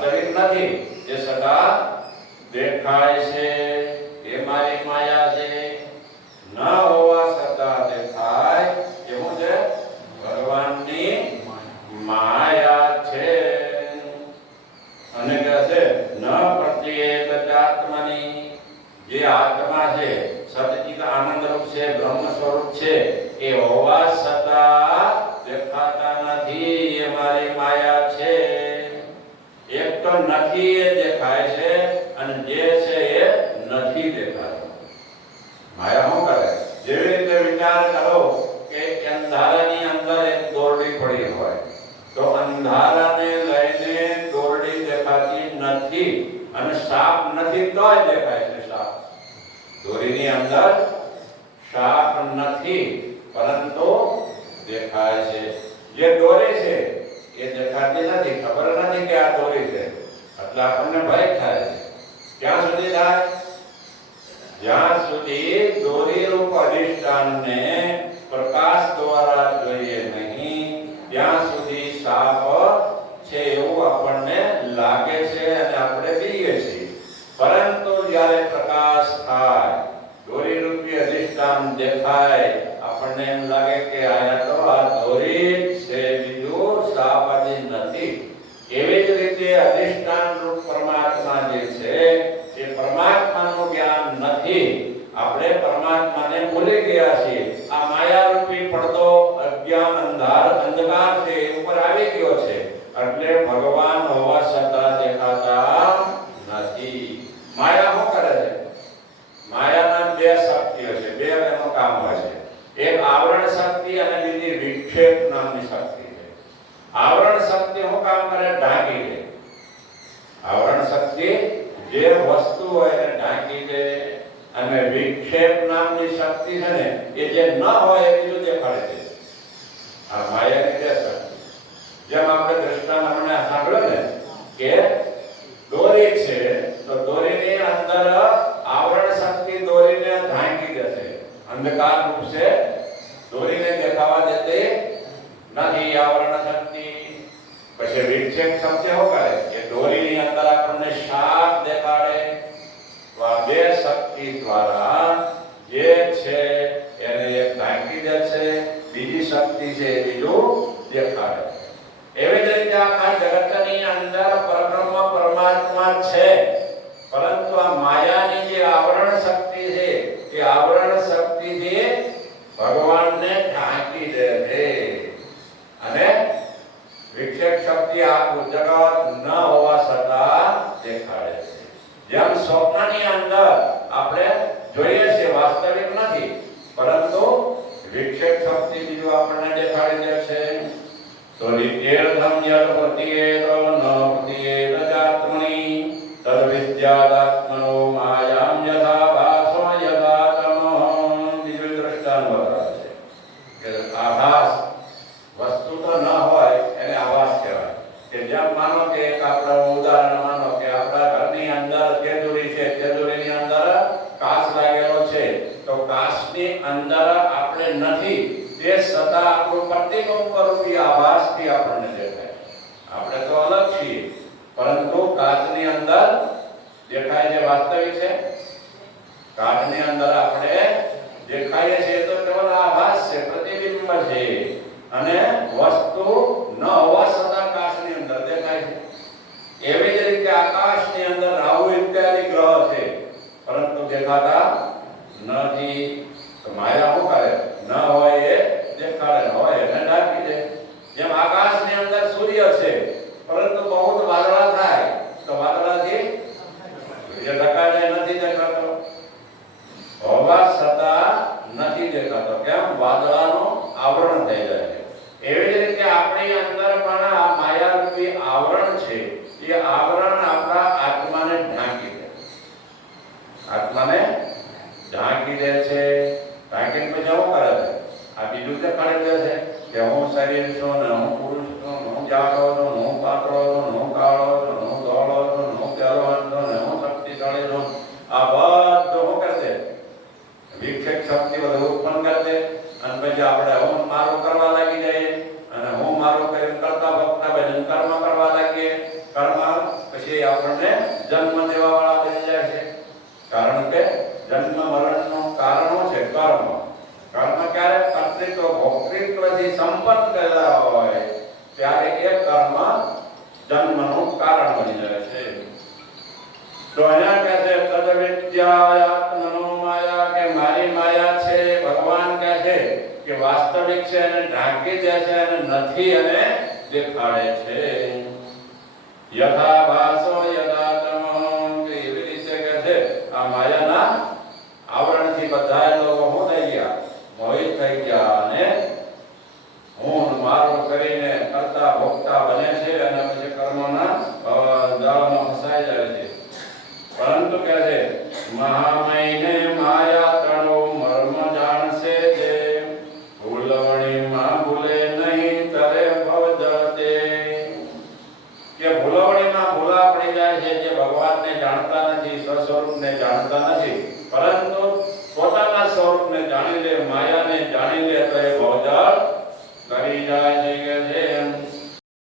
વાસ્તવિક નથી. એ સદા દેખાય છે. એ મારી માયા છે. ન હોવા સદા દેખાય. એવું છે? ભગવાનની માયા છે. અને કહે છે, ન પ્રત્યેક આત્માની જે આત્મા છે સતચિત આનંદ રૂપ છે બ્રહ્મ સ્વરૂપ છે, એ હોવા સદા દેખાતા નથી એ દેખાય છે અને જે છે એ નથી દેખાતો. માયા શું કરે? જેવી રીતે વિચાર કરો કે અંધારાની અંદર એક દોરડી પડી હોય, તો અંધારાને લઈને દોરડી દેખાતી નથી અને સાપ નથી તોય દેખાય છે સાપ. દોરીની અંદર સાપ નથી, પરંતુ દેખાય છે. જે દોરે છે, એ દેખાતી નથી. આપણને ભય થાય છે ક્યાં સુધી થાય જ્યાં સુધી દોરી રૂપ અધિષ્ઠાનને પ્રકાશ દ્વારા જોઈએ નહીં ત્યાં સુધી સાપ છે એવું આપણને લાગે છે અને આપણે કહીએ છીએ પરંતુ જ્યારે પ્રકાશ થાય દોરી રૂપી અધિષ્ઠાન દેખાય આપણને એમ લાગે કે આયા તો આ દોરી જ છે બીજું સાપ આદિ નથી એવી જ રીતે અધિષ્ઠાન રૂપ પરમાત્મા જે છે એ પરમાત્માનું જ્ઞાન નથી આપણે પરમાત્માને ભૂલી ગયા છીએ આ માયા રૂપી પડદો અજ્ઞાન અંધાર અંધકાર છે ઉપર આવી ગયો છે. એટલે ભગવાન હોવા છતાં દેખાતા નથી. માયા શું કરે છે? માયાના બે શક્તિઓ છે, બે એનો કામ હોય છે. એક આવરણ શક્તિ અને બીજી વિક્ષેપ નામની શક્તિ છે. આવરણ શક્તિ શું કામ કરે ઢાંકી દે આવરણ શક્તિ જે વસ્તુ હોય એને ઢાંકી દે અને વિક્ષેપ નામની શક્તિ છે ને એ જે ન હોય એ બીજું દેખાડે છે આ માયાની બે શક્તિ જેમ આપણે દ્રષ્ટાંત હમણાં સાંભળ્યો ને કે દોરી છે તો દોરીની અંદર આવરણ શક્તિ દોરીને ઢાંકી દેશે અંધકાર રૂપ છે દોરીને દેખાવા દેતી નથી આવરણ શક્તિ પછી વિક્ષેપ શક્તિ શું કરે કે દોરીની અંદર આપણને શાક દેખાડે તો આ બે શક્તિ દ્વારા એવી જ રીતે આખા જગતની અંદર પરબ્રહ્મ પરમાત્મા છે પરંતુ આ માયાની જે આવરણ શક્તિ છે એ આવરણ શક્તિથી ભગવાનને ઢાંકી દે છે અને વિક્ષેપ શક્તિ આખું જગત ન હોવા છતાં દેખાડે છે જેમ સ્વપ્નની અંદર આપણે જોઈએ છીએ વાસ્તવિક નથી પરંતુ વિક્ષેપ શક્તિ બીજું આપણને દેખાડી દે છે તો નિત્યેર્ધમ યદ પ્રત્યેત ન પ્રત્યેત જાત્મની તદ વિદ્યાદાત્મનો માયામ યથા ભાસો યથા તમઃ બીજું દ્રષ્ટાંત બતાવે છે કે આભાસ વસ્તુ તો ન હોય એને આભાસ કહેવાય કે જેમ માનો કે એક આપણે ઉદાહરણ માનો કે આપણા ઘરની અંદર તેજોરી છે તેજોરીની અંદર કાચ લાગેલો છે તો કાચની અંદર આપણે નથી તે છતાં આપણું પ્રતિબિંબ રૂપી આભાસથી આપણને દેખાય. આપણે તો અલગ છીએ, પરંતુ કાચની અંદર દેખાય જે વાસ્તવિક છે? કાચની અંદર આપણે દેખાય છે તો કેવલ આભાસ છે, પ્રતિબિંબ છે. અને વસ્તુ ન હોવા છતાં કાચની અંદર દેખાય છે. એવી જ રીતે આકાશની અંદર રાહુ ઇત્યાદિ ગ્રહ છે, પરંતુ દેખાતા નથી. તો માયા શું કરે? ન હોય એ દેખાડે ન હોય એને ઢાંકી દે જેમ આકાશની અંદર સૂર્ય છે પરંતુ બહુ વાદળા થાય તો વાદળાથી સૂર્ય ઢકાય જાય નથી દેખાતો હોવા છતાં નથી દેખાતો કેમ વાદળાનું આવરણ થઈ જાય છે એવી જ રીતે આપણી અંદર પણ આ માયારૂપી આવરણ છે, એ આવરણ આપણા આત્માને ઢાંકી દે. આત્માને ઢાંકી દે છે. ઢાંકીને પછી આવું કરે છે. આ બીજું દેખાડી દે છે કે હું શરીર છું ને હું પુરુષ છું હું જાડો છું હું પાતળો છું હું કાળો છું હું ધોળો છું હું પહેલવાન છું ને હું શક્તિશાળી છું. આ બધું શું કરે છે શક્તિ બધું ઉત્પન્ન કરે છે અને પછી આપણે હું મારું કરવા લાગી જઈએ અને હું મારું કરીને કરતા ભક્તા ભજન કર્મ કરવા લાગીએ કર્મ પછી આપણને જન્મ દેવા વાળા બની જાય છે કારણ કે જન્મ મરણનો કારણો છે, કર્મ. કર્મ ક્યારે કર્તૃત્વ, ભોક્તૃત્વથી સંપન્ન કરેલા હોય, ત્યારે એ કર્મ જન્મનું કારણ બની જાય છે. તો અહીંયા કહે છે તદ માયા કે મારી માયા છે? ભગવાન કહે છે કે વાસ્તવિક છે અને ઢાંકી દે છે અને નથી અને દેખાડે છે. યથા ભાસો યથા તમઃ કે એવી રીતે કહે છે આ માયાના આવરણથી બધા લોકો હું થઈ ગયા મોહિત થઈ ગયા અને હું મારો કરીને કરતા ભોગતા બને છે અને પછી કર્મોના અ, ફસાઈ જાય છે. પરંતુ કહે છે મહામયને માયા તણો મર્મ જાણશે તે. ભૂલવણીમાં ભૂલે નહીં તરે ભવજતે કે ભૂલવણીમાં ભૂલા પડી જાય છે જે ભગવાનને જાણતા નથી સ્વસ્વરૂપને જાણતા નથી. પરંતુ પોતાના સ્વરૂપને જાણી લે, માયાને જાણી લે તો એ ભવજાળ કરી જાય છે કે જેમ